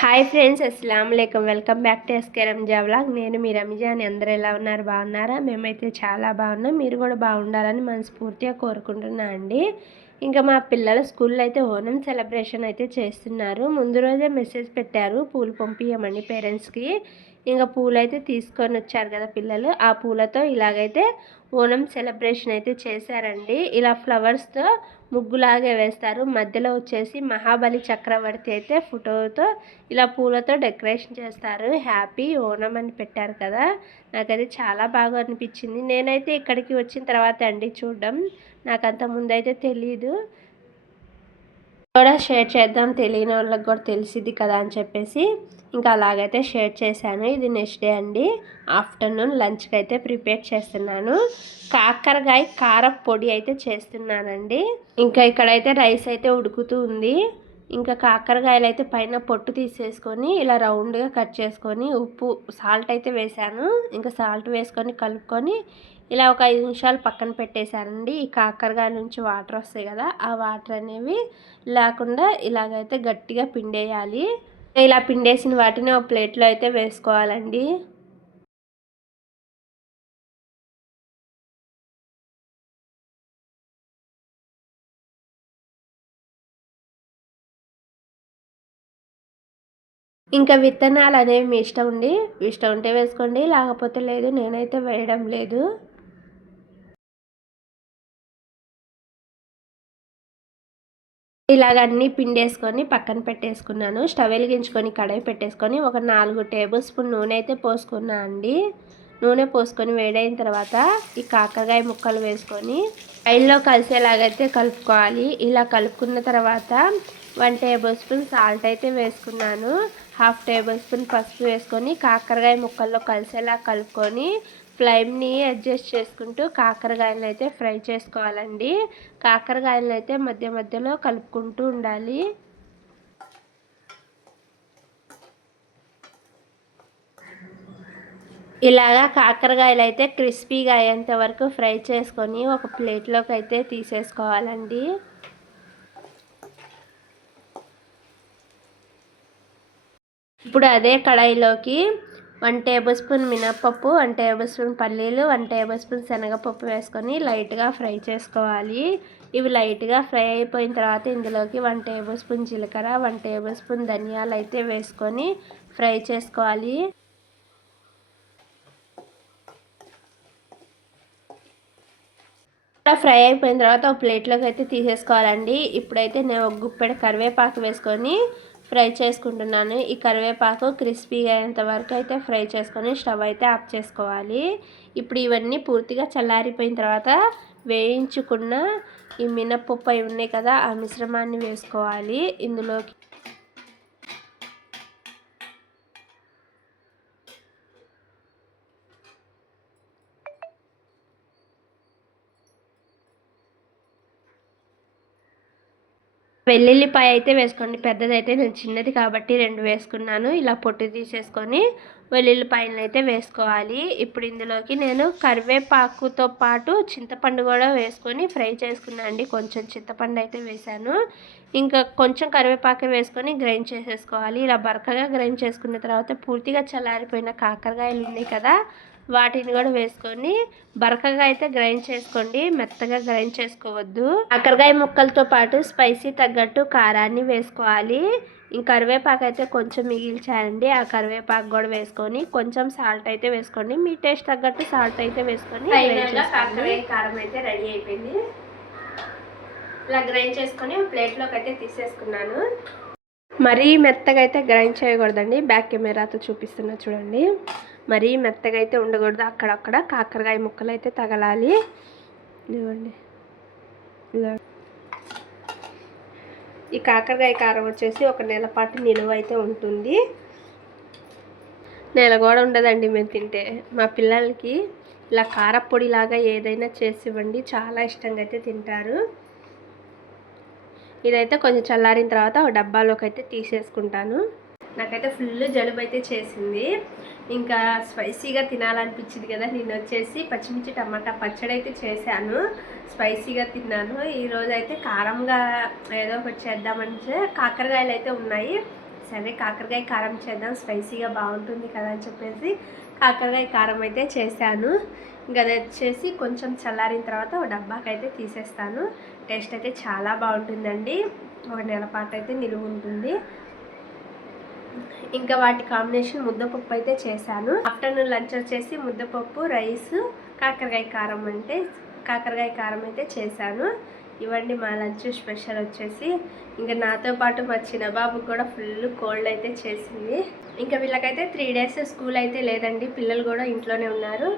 Hi friends, అస్సలాము అలైకుం. Welcome back to SK Ranja vlog. నేను మీ రంజాని. అందరూ ఎలా ఉన్నారు? బాగున్నారా? మేమైతే చాలా బాగున్నాం. మీరు కూడా బాగుండాలని మనస్ఫూర్తిగా కోరుకుంటున్నా అండి. ఇంకా మా పిల్లల స్కూల్లో అయితే ఓనం సెలబ్రేషన్ అయితే చేస్తున్నారు. ముందు రోజే మెసేజ్ పెట్టారు పూలు పంపించమని పేరెంట్స్కి. ఇంకా పూలు అయితే తీసుకొని వచ్చారు కదా పిల్లలు. ఆ పూలతో ఇలాగైతే ఓనం సెలబ్రేషన్ అయితే చేశారండి. ఇలా ఫ్లవర్స్తో ముగ్గులాగే వేస్తారు. మధ్యలో వచ్చేసి మహాబలి చక్రవర్తి అయితే ఫోటోతో ఇలా పూలతో డెకరేషన్ చేస్తారు. హ్యాపీ ఓనం అని పెట్టారు కదా. నాకైతే చాలా బాగా అనిపించింది. నేనైతే ఇక్కడికి వచ్చిన తర్వాత అండి చూడడం. నాకంత ముందైతే తెలీదు. కూడా షేర్ చేద్దాం, తెలియని వాళ్ళకి కూడా తెలిసిద్ది కదా అని చెప్పేసి ఇంకా అలాగైతే షేర్ చేశాను. ఇది నెక్స్ట్ డే అండి. ఆఫ్టర్నూన్ లంచ్కి అయితే ప్రిపేర్ చేస్తున్నాను. కాకరకాయ కారం పొడి అయితే చేస్తున్నానండి. ఇంకా ఇక్కడైతే రైస్ అయితే ఉడుకుతూ ఉంది. ఇంకా కాకరకాయలు అయితే పైన పొట్టు తీసేసుకొని ఇలా రౌండ్గా కట్ చేసుకొని ఉప్పు సాల్ట్ అయితే వేసాను. ఇంకా సాల్ట్ వేసుకొని కలుపుకొని ఇలా ఒక 5 నిమిషాలు పక్కన పెట్టేశానండి. ఈ కాకరకాయ నుంచి వాటర్ వస్తాయి కదా, ఆ వాటర్ అనేవి లేకుండా ఇలాగైతే గట్టిగా పిండేయాలి. ఇలా పిండేసిన వాటిని ఒక ప్లేట్లో అయితే వేసుకోవాలండి. ఇంకా విత్తనాలు అనేవి మీ ఇష్టం ఉంటే వేసుకోండి, లేకపోతే లేదు. నేనైతే వేయడం లేదు. ఇలాగ అన్నీ పిండేసుకొని పక్కన పెట్టేసుకున్నాను. స్టవ్ వెలిగించుకొని కడాయి పెట్టేసుకొని ఒక 4 టేబుల్ స్పూన్ నూనె అయితే పోసుకున్నా అండి. నూనె పోసుకొని వేడైన తర్వాత ఈ కాకరకాయ ముక్కలు వేసుకొని ఆయిల్లో కలిసేలాగైతే కలుపుకోవాలి. ఇలా కలుపుకున్న తర్వాత 1 టేబుల్ స్పూన్ సాల్ట్ అయితే వేసుకున్నాను. 1/2 టేబుల్ స్పూన్ పసుపు వేసుకొని కాకరకాయ ముక్కల్లో కలిసేలా కలుపుకొని ఫ్లేమ్ని అడ్జస్ట్ చేసుకుంటూ కాకరకాయలను అయితే ఫ్రై చేసుకోవాలండి. కాకరకాయలను అయితే మధ్య మధ్యలో కలుపుకుంటూ ఉండాలి. ఇలాగా కాకరకాయలు అయితే క్రిస్పీగా అయ్యేంత వరకు ఫ్రై చేసుకొని ఒక ప్లేట్లోకి అయితే తీసేసుకోవాలండి. ఇప్పుడు అదే కడాయిలోకి 1 టేబుల్ స్పూన్ మినప్పప్పు, 1 టేబుల్ స్పూన్ పల్లీలు, 1 టేబుల్ స్పూన్ శనగపప్పు వేసుకొని లైట్గా ఫ్రై చేసుకోవాలి. ఇవి లైట్గా ఫ్రై అయిపోయిన తర్వాత ఇందులోకి 1 టేబుల్ స్పూన్ జీలకర్ర, 1 టేబుల్ స్పూన్ ధనియాలు అయితే వేసుకొని ఫ్రై చేసుకోవాలి. ఫ్రై అయిపోయిన తర్వాత ఒక ప్లేట్లోకి అయితే తీసేసుకోవాలండి. ఇప్పుడైతే నేను ఒక గుప్పెడు కరివేపాకు వేసుకొని ఫ్రై చేసుకుంటున్నాను. ఈ కరివేపాకు క్రిస్పీగా అయ్యేంత వరకు అయితే ఫ్రై చేసుకొని స్టవ్ అయితే ఆఫ్ చేసుకోవాలి. ఇప్పుడు ఇవన్నీ పూర్తిగా చల్లారిపోయిన తర్వాత వేయించుకున్న ఈ మినప్పప్పు అవి ఉన్నాయి కదా, ఆ మిశ్రమాన్ని వేసుకోవాలి ఇందులోకి. వెల్లుల్లిపాయ అయితే వేసుకోండి. పెద్దదైతే నేను చిన్నది కాబట్టి 2 వేసుకున్నాను. ఇలా పొట్టు తీసేసుకొని వెల్లుల్లిపాయలను అయితే వేసుకోవాలి. ఇప్పుడు ఇందులోకి నేను కరివేపాకుతో పాటు చింతపండు కూడా వేసుకొని ఫ్రై చేసుకున్నాను అండి. కొంచెం చింతపండు అయితే వేసాను. ఇంకా కొంచెం కరివేపాకు వేసుకొని గ్రైండ్ చేసేసుకోవాలి. ఇలా బరకగా గ్రైండ్ చేసుకున్న తర్వాత పూర్తిగా చల్లారిపోయిన కాకరకాయలు ఉన్నాయి కదా, వాటిని కూడా వేసుకొని బరకగా అయితే గ్రైండ్ చేసుకోండి. మెత్తగా గ్రైండ్ చేసుకోవద్దు. కాకరకాయ ముక్కలతో పాటు స్పైసీ తగ్గట్టు కారాన్ని వేసుకోవాలి. ఈ కరివేపాకు అయితే కొంచెం మిగిల్చాయండి. ఆ కరివేపాకు కూడా వేసుకొని కొంచెం సాల్ట్ అయితే వేసుకోండి. మీ టేస్ట్ తగ్గట్టు సాల్ట్ అయితే వేసుకొని కాకరకాయ కారం అయితే రెడీ అయిపోయింది. ఇలా గ్రైండ్ చేసుకొని ప్లేట్లోకి అయితే తీసేసుకున్నాను. మరీ మెత్తగా అయితే గ్రైండ్ చేయకూడదండి. బ్యాక్ కెమెరాతో చూపిస్తున్నా చూడండి. మరీ మెత్తగా అయితే ఉండకూడదు. అక్కడక్కడ కాకరకాయ ముక్కలు అయితే తగలాలి. ఇవ్వండి ఇలా. ఈ కాకరకాయ కారం వచ్చేసి ఒక నెల పాటు నిలువ అయితే ఉంటుంది. నెల కూడా ఉండదండి మేము తింటే. మా పిల్లలకి ఇలా కారపొడి లాగా ఏదైనా చేసి ఇవ్వండి, చాలా ఇష్టంగా అయితే తింటారు. ఇదైతే కొంచెం చల్లారిన తర్వాత ఒక డబ్బాలోకి అయితే తీసేసుకుంటాను. నాకైతే ఫుల్ జలుబు అయితే చేసింది. ఇంకా స్పైసీగా తినాలనిపించింది కదా, నేను వచ్చేసి పచ్చిమిర్చి టమాటా పచ్చడి అయితే చేశాను. స్పైసీగా తిన్నాను. ఈరోజు అయితే కారంగా ఏదో ఒకటి చేద్దామని కాకరకాయలు అయితే ఉన్నాయి. సరే కాకరకాయ కారం చేద్దాం, స్పైసీగా బాగుంటుంది కదా అని చెప్పేసి కాకరకాయ కారం అయితే చేశాను. ఇంకా అది వచ్చేసి కొంచెం చల్లారిన తర్వాత ఒక డబ్బాకి అయితే తీసేస్తాను. టేస్ట్ అయితే చాలా బాగుంటుందండి, ఒక నెల పాటు అయితే నిలువ ఉంటుంది. ఇంకా వాటి కాంబినేషన్ ముద్దపప్పు అయితే చేశాను. ఆఫ్టర్నూన్ లంచ్ వచ్చేసి ముద్దపప్పు, రైస్, కాకరకాయ కారం అయితే చేశాను. ఇవ్వండి మా లంచ్ స్పెషల్ వచ్చేసి. ఇంకా నాతో పాటు మా చిన్న బాబుకి కూడా ఫుల్ కోల్డ్ అయితే చేసింది. ఇంకా వీళ్ళకైతే 3 days స్కూల్ అయితే లేదండి, పిల్లలు కూడా ఇంట్లోనే ఉన్నారు.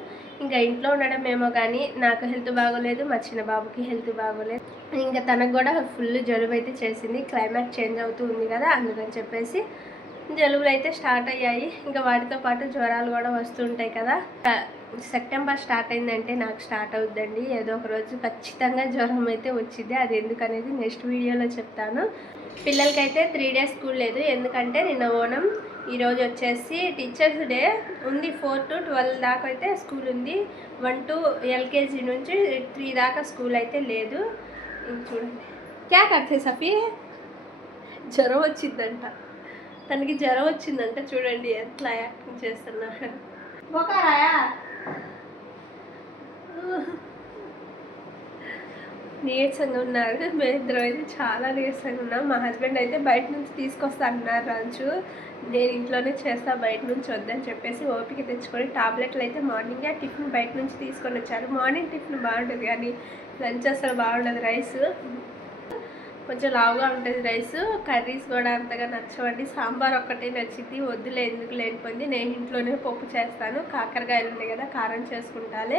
ఇంకా ఇంట్లో ఉండడం ఏమో కానీ నాకు హెల్త్ బాగోలేదు, మా చిన్న బాబుకి హెల్త్ బాగోలేదు. ఇంకా తనకు కూడా ఫుల్ జలుబు అయితే చేసింది. క్లైమేట్ చేంజ్ అవుతూ ఉంది కదా, అందుకని చెప్పేసి జలుబులు అయితే స్టార్ట్ అయ్యాయి. ఇంకా వాటితో పాటు జ్వరాలు కూడా వస్తుంటాయి కదా. సెప్టెంబర్ స్టార్ట్ అయిందంటే నాకు స్టార్ట్ అవుద్దండి, ఏదో ఒక రోజు ఖచ్చితంగా జ్వరం అయితే వచ్చింది. అది ఎందుకనేది నెక్స్ట్ వీడియోలో చెప్తాను. పిల్లలకైతే 3 days స్కూల్ లేదు, ఎందుకంటే నిన్న ఓనం, ఈరోజు వచ్చేసి టీచర్స్ డే ఉంది. 4 to 12 దాకా అయితే స్కూల్ ఉంది. 1 to LKG నుంచి 3 దాకా స్కూల్ అయితే లేదు. చూడండి క్యా కర్తే సఫీ, జ్వరం వచ్చిందంట, తనకి జ్వరం వచ్చిందంట. చూడండి ఎట్లా యాక్టింగ్ చేస్తున్నాడు. బొకారాయా నీరసంగా ఉన్నారు. మేమిద్దరం అయితే చాలా నీరసంగా ఉన్నాం. మా హస్బెండ్ అయితే బయట నుంచి తీసుకొస్తా అన్నారు లంచ్, నేను ఇంట్లోనే చేస్తా, బయట నుంచి వద్దని చెప్పేసి ఓపిక తెచ్చుకొని టాబ్లెట్లు అయితే మార్నింగే టిఫిన్ బయట నుంచి తీసుకొని వచ్చారు. మార్నింగ్ టిఫిన్ బాగుంటుంది కానీ లంచ్ అసలు బాగుండదు. రైస్ కొంచెం లావుగా ఉంటుంది, రైస్ కర్రీస్ కూడా అంతగా నచ్చవండి. సాంబార్ ఒక్కటే నచ్చింది, వద్దులే ఎందుకు లేనిపోయింది, నేను ఇంట్లోనే పప్పు చేస్తాను, కాకరకాయలు ఉన్నాయి కదా కారం చేసుకుంటాలే,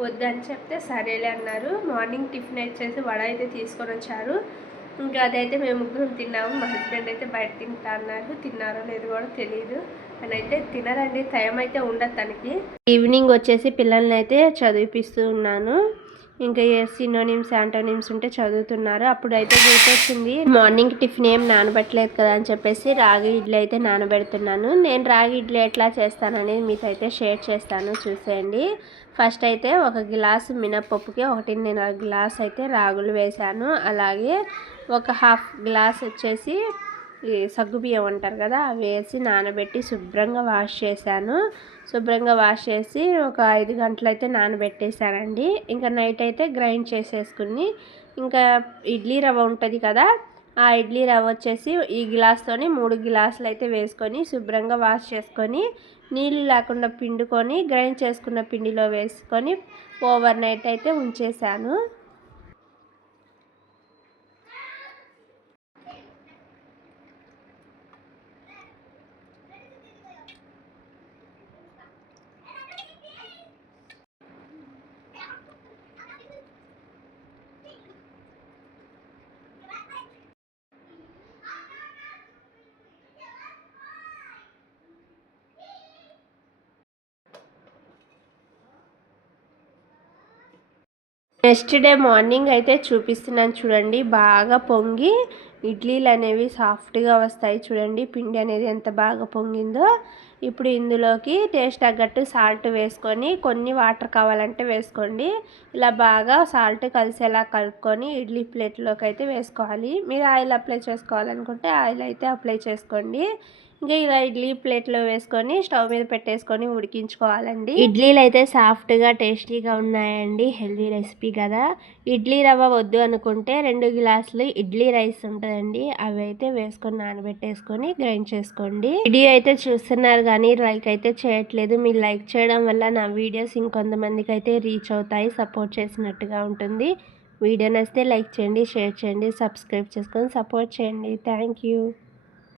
వద్దని చెప్తే సరేలే అన్నారు. మార్నింగ్ టిఫిన్ వచ్చేసి వడ అయితే తీసుకొని వచ్చారు. ఇంకా అదైతే మేము ముగ్గురం తిన్నాము. మా హస్బెండ్ అయితే బయట తింటా అన్నారు, తిన్నారో లేదు కూడా తెలియదు. తనైతే తినరండి, టైం అయితే ఉండదు తనకి. ఈవినింగ్ వచ్చేసి పిల్లల్ని అయితే చదివిపిస్తూ ఉన్నాను. ఇంకా సినోనిమ్స్ యాంటోనిమ్స్ ఉంటే చదువుతున్నారు. అప్పుడైతే గుర్తొచ్చింది, మార్నింగ్ టిఫిన్ ఏం నానబెట్టలేదు కదా అని చెప్పేసి రాగి ఇడ్లీ అయితే నానబెడుతున్నాను. నేను రాగి ఇడ్లీ ఎట్లా చేస్తాననేది మీతో అయితే షేర్ చేస్తాను, చూసేయండి. ఫస్ట్ అయితే 1 గ్లాసు మినప్పప్పుకి 1.5 గ్లాస్ అయితే రాగులు వేసాను. అలాగే 1/2 గ్లాస్ వచ్చేసి సగ్గుబియ్యం అంటారు కదా, అవి వేసి నానబెట్టి శుభ్రంగా వాష్ చేశాను. శుభ్రంగా వాష్ చేసి ఒక 5 గంటలు అయితే నానబెట్టేశానండి. ఇంకా నైట్ అయితే గ్రైండ్ చేసేసుకుని, ఇంకా ఇడ్లీ రవ్వ ఉంటుంది కదా, ఆ ఇడ్లీ రవ్వ వచ్చేసి ఈ గ్లాస్తోని 3 గ్లాసులు అయితే వేసుకొని శుభ్రంగా వాష్ చేసుకొని నీళ్ళు లేకుండా పిండుకొని గ్రైండ్ చేసుకున్న పిండిలో వేసుకొని ఓవర్ నైట్ అయితే ఉంచేసాను. నెక్స్ట్ డే మార్నింగ్ అయితే చూపిస్తున్నాను చూడండి. బాగా పొంగి ఇడ్లీలు అనేవి సాఫ్ట్గా వస్తాయి. చూడండి పిండి అనేది ఎంత బాగా పొంగిందో. ఇప్పుడు ఇందులోకి టేస్ట్ తగ్గట్టు సాల్ట్ వేసుకొని, కొన్ని వాటర్ కావాలంటే వేసుకోండి. ఇలా బాగా సాల్ట్ కలిసేలా కలుపుకొని ఇడ్లీ ప్లేట్లోకి అయితే వేసుకోవాలి. మీరు ఆయిల్ అప్లై చేసుకోవాలనుకుంటే ఆయిల్ అయితే అప్లై చేసుకోండి. ఇంకా ఇలా ఇడ్లీ ప్లేట్లో వేసుకొని స్టవ్ మీద పెట్టేసుకొని ఉడికించుకోవాలండి. ఇడ్లీలు అయితే సాఫ్ట్గా టేస్టీగా ఉన్నాయండి. హెల్దీ రెసిపీ కదా. ఇడ్లీ రవ్వ వద్దు అనుకుంటే 2 గ్లాసులు ఇడ్లీ రైస్ ఉంటుందండి, అవి అయితే వేసుకొని నానబెట్టేసుకొని గ్రైండ్ చేసుకోండి. వీడియో అయితే చూస్తున్నారు కానీ లైక్ అయితే చేయట్లేదు. మీరు లైక్ చేయడం వల్ల నా వీడియోస్ ఇంకొంతమందికి అయితే రీచ్ అవుతాయి, సపోర్ట్ చేసినట్టుగా ఉంటుంది. వీడియో నచ్చితే లైక్ చేయండి, షేర్ చేయండి, సబ్స్క్రైబ్ చేసుకొని సపోర్ట్ చేయండి. Thank you.